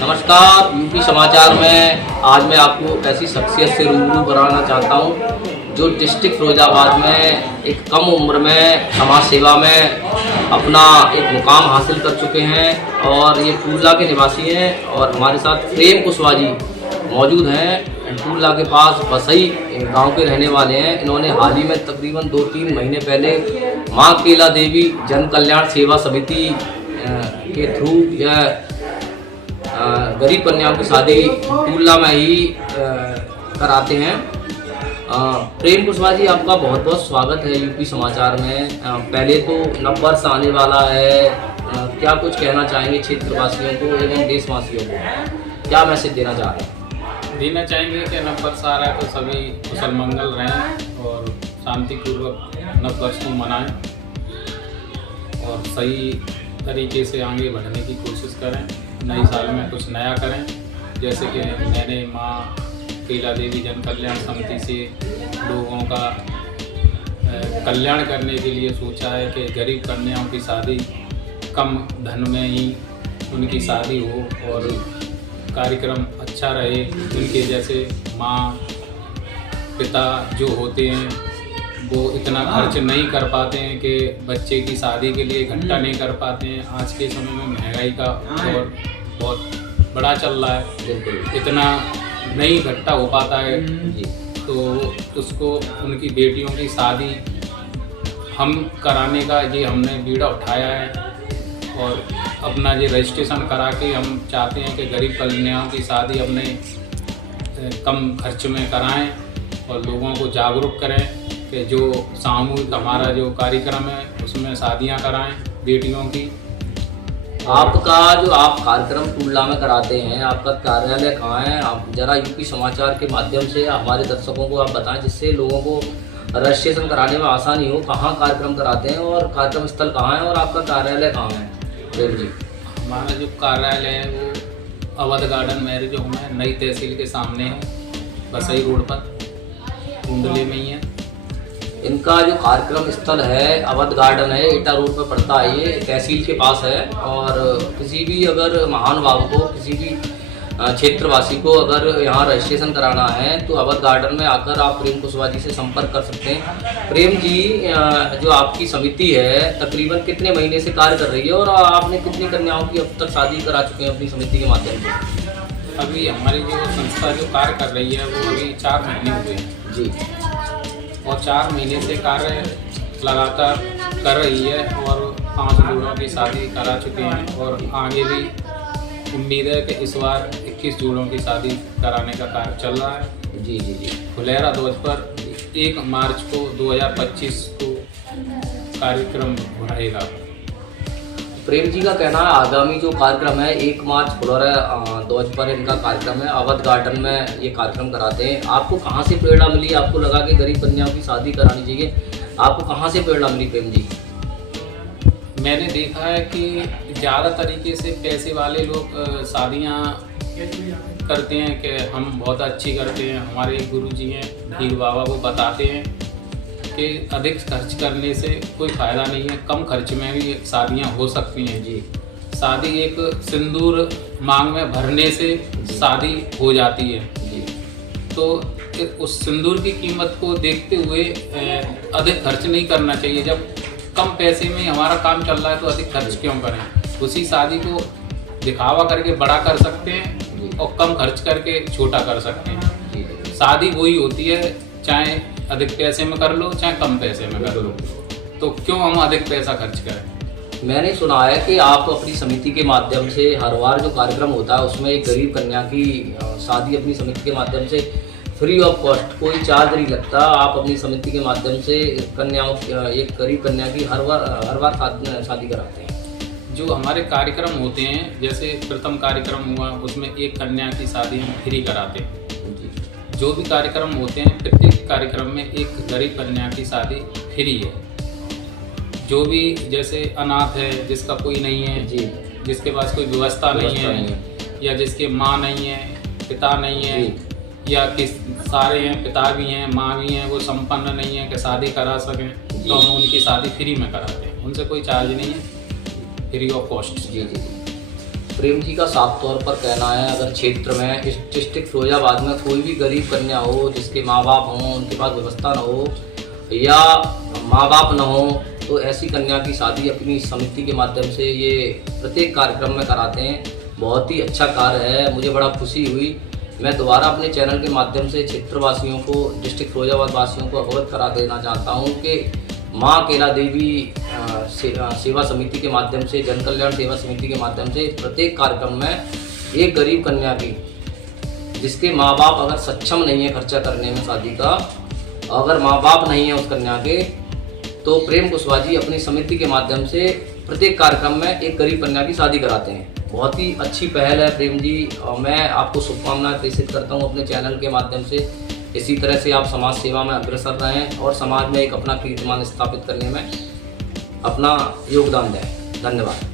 नमस्कार, यूपी समाचार में आज मैं आपको ऐसी शख्सियत से रूबरू कराना चाहता हूँ जो डिस्ट्रिक्ट फिरोजाबाद में एक कम उम्र में समाज सेवा में अपना एक मुकाम हासिल कर चुके हैं और ये टूला के निवासी हैं। और हमारे साथ प्रेम कुशवाहा जी मौजूद हैं। टूला के पास बसई गांव के रहने वाले हैं। इन्होंने हाल ही में तकरीबन 2-3 महीने पहले माँ केला देवी जन कल्याण सेवा समिति के थ्रू यह गरीब कन्याओं की शादी टूला में ही कराते हैं। प्रेम कुशवाहा जी, आपका बहुत बहुत स्वागत है यूपी समाचार में। पहले तो नववर्ष आने वाला है, क्या कुछ कहना चाहेंगे क्षेत्रवासियों को एवं देशवासियों को, क्या मैसेज देना चाह रहे हैं? देना चाहेंगे कि नववर्ष आ रहा है तो सभी कुशल मंगल रहें और शांतिपूर्वक नववर्ष को मनाएं और सही तरीके से आगे बढ़ने की कोशिश करें। नए साल में कुछ नया करें, जैसे कि मैंने माँ केला देवी जन कल्याण समिति से लोगों का कल्याण करने के लिए सोचा है कि गरीब कन्याओं की शादी कम धन में ही उनकी शादी हो और कार्यक्रम अच्छा रहे। उनके जैसे माँ पिता जो होते हैं वो इतना खर्च नहीं कर पाते हैं कि बच्चे की शादी के लिए इकट्ठा नहीं कर पाते हैं। आज के समय में महंगाई का दौर बहुत बड़ा चल रहा है, इतना नहीं इकट्ठा हो पाता है, तो उसको उनकी बेटियों की शादी हम कराने का ये हमने बीड़ा उठाया है और अपना ये रजिस्ट्रेशन करा के हम चाहते हैं कि गरीब कन्याओं की शादी अपने कम खर्च में कराएं और लोगों को जागरूक करें कि जो सामूहिक हमारा जो कार्यक्रम है उसमें शादियां कराएं बेटियों की। आपका जो आप कार्यक्रम टूला में कराते हैं, आपका कार्यालय कहाँ है? आप जरा यूपी समाचार के माध्यम से हमारे दर्शकों को आप बताएं, जिससे लोगों को रजिस्ट्रेशन कराने में आसानी हो। कहाँ कार्यक्रम कराते हैं और कार्यक्रम स्थल कहाँ है और आपका कार्यालय कहाँ है? प्रेम जी, हमारा जो कार्यालय है वो अवध गार्डन मैरिज होम है, नई तहसील के सामने है, बसई रोड पर कुंडली में ही है। इनका जो कार्यक्रम स्थल है अवध गार्डन है, ईटा रोड पर पड़ता है, ये तहसील के पास है। और किसी भी अगर महानुभाव को, किसी भी क्षेत्रवासी को अगर यहाँ रजिस्ट्रेशन कराना है तो अवध गार्डन में आकर आप प्रेम कुशवाहा जी से संपर्क कर सकते हैं। प्रेम जी, जो आपकी समिति है तकरीबन कितने महीने से कार्य कर रही है और आपने कितनी कन्याओं की अब तक शादी करा चुके हैं अपनी समिति के माध्यम से? अभी हमारी जो संस्था जो कार्य कर रही है वो अभी 4 महीने हुए हैं जी, और 4 महीने से कार्य लगातार कर रही है और 5 जोड़ों की शादी करा चुके हैं और आगे भी उम्मीद है कि इस बार 21 जोड़ों की शादी कराने का कार्य चल रहा है। जी जी जी। फुलेरा ध्वज पर 1 मार्च को 2025 को कार्यक्रम रहेगा। प्रेम जी का कहना है आगामी जो कार्यक्रम है 1 मार्च फुलेरा ध्वज पर इनका कार्यक्रम है, अवध गार्डन में ये कार्यक्रम कराते हैं। आपको कहाँ से प्रेरणा मिली? आपको लगा कि गरीब कन्याओं की शादी करानी चाहिए, आपको कहाँ से प्रेरणा मिली प्रेम जी? मैंने देखा है कि ज़्यादा तरीके से पैसे वाले लोग शादियाँ करते हैं कि हम बहुत अच्छी करते हैं। हमारे गुरुजी हैं भील बाबा, वो बताते हैं कि अधिक खर्च करने से कोई फ़ायदा नहीं है, कम खर्च में भी शादियाँ हो सकती हैं। जी, शादी एक सिंदूर मांग में भरने से शादी हो जाती है। जी, तो उस सिंदूर की कीमत को देखते हुए अधिक खर्च नहीं करना चाहिए। जब कम पैसे में हमारा काम चल रहा है तो अधिक खर्च क्यों करें? उसी शादी को दिखावा करके बड़ा कर सकते हैं और कम खर्च करके छोटा कर सकते हैं। शादी वही होती है, चाहे अधिक पैसे में कर लो चाहे कम पैसे में कर लो, तो क्यों हम अधिक पैसा खर्च करें? मैंने सुना है कि आप अपनी समिति के माध्यम से हर बार जो कार्यक्रम होता है उसमें एक गरीब कन्या की शादी अपनी समिति के माध्यम से फ्री ऑफ कॉस्ट, कोई चार्ज नहीं लगता, आप अपनी समिति के माध्यम से कन्याओं एक गरीब कन्या की हर बार शादी कराते हैं। जो हमारे कार्यक्रम होते हैं, जैसे प्रथम कार्यक्रम हुआ उसमें एक कन्या की शादी हम फ्री कराते हैं। जो भी कार्यक्रम होते हैं प्रत्येक कार्यक्रम में एक गरीब कन्या की शादी फ्री है। जो भी जैसे अनाथ है, जिसका कोई नहीं है जी, जिसके पास कोई व्यवस्था नहीं है, या जिसके माँ नहीं है, पिता नहीं है, या किस सारे हैं, पिता भी हैं, माँ भी हैं, वो संपन्न नहीं है कि शादी करा सकें, तो हम उनकी शादी फ्री में कराते हैं। उनसे कोई चार्ज नहीं है, फ्री ऑफ कॉस्ट। जी जी। प्रेम जी का साफ तौर पर कहना है, अगर क्षेत्र में इस डिस्ट्रिक्ट फिरोजाबाद में कोई भी गरीब कन्या हो जिसके माँ बाप हों, उनके पास व्यवस्था न हो या माँ बाप न हो, तो ऐसी कन्या की शादी अपनी समिति के माध्यम से ये प्रत्येक कार्यक्रम में कराते हैं। बहुत ही अच्छा कार्य है, मुझे बड़ा खुशी हुई। मैं दोबारा अपने चैनल के माध्यम से क्षेत्रवासियों को, डिस्ट्रिक्ट फिरोजाबाद वासियों को अवगत करा देना चाहता हूँ कि माँ केला देवी सेवा समिति के माध्यम से, जन कल्याण सेवा समिति के माध्यम से प्रत्येक कार्यक्रम में एक गरीब कन्या की, जिसके माँ बाप अगर सक्षम नहीं है खर्चा करने में शादी का, अगर माँ बाप नहीं है उस कन्या के, तो प्रेम कुशवाहा जी अपनी समिति के माध्यम से प्रत्येक कार्यक्रम में एक गरीब कन्या की शादी कराते हैं। बहुत ही अच्छी पहल है प्रेम जी, और मैं आपको शुभकामनाएं प्रेषित करता हूं अपने चैनल के माध्यम से। इसी तरह से आप समाज सेवा में अग्रसर रहें और समाज में एक अपना कीर्तिमान स्थापित करने में अपना योगदान दें। धन्यवाद।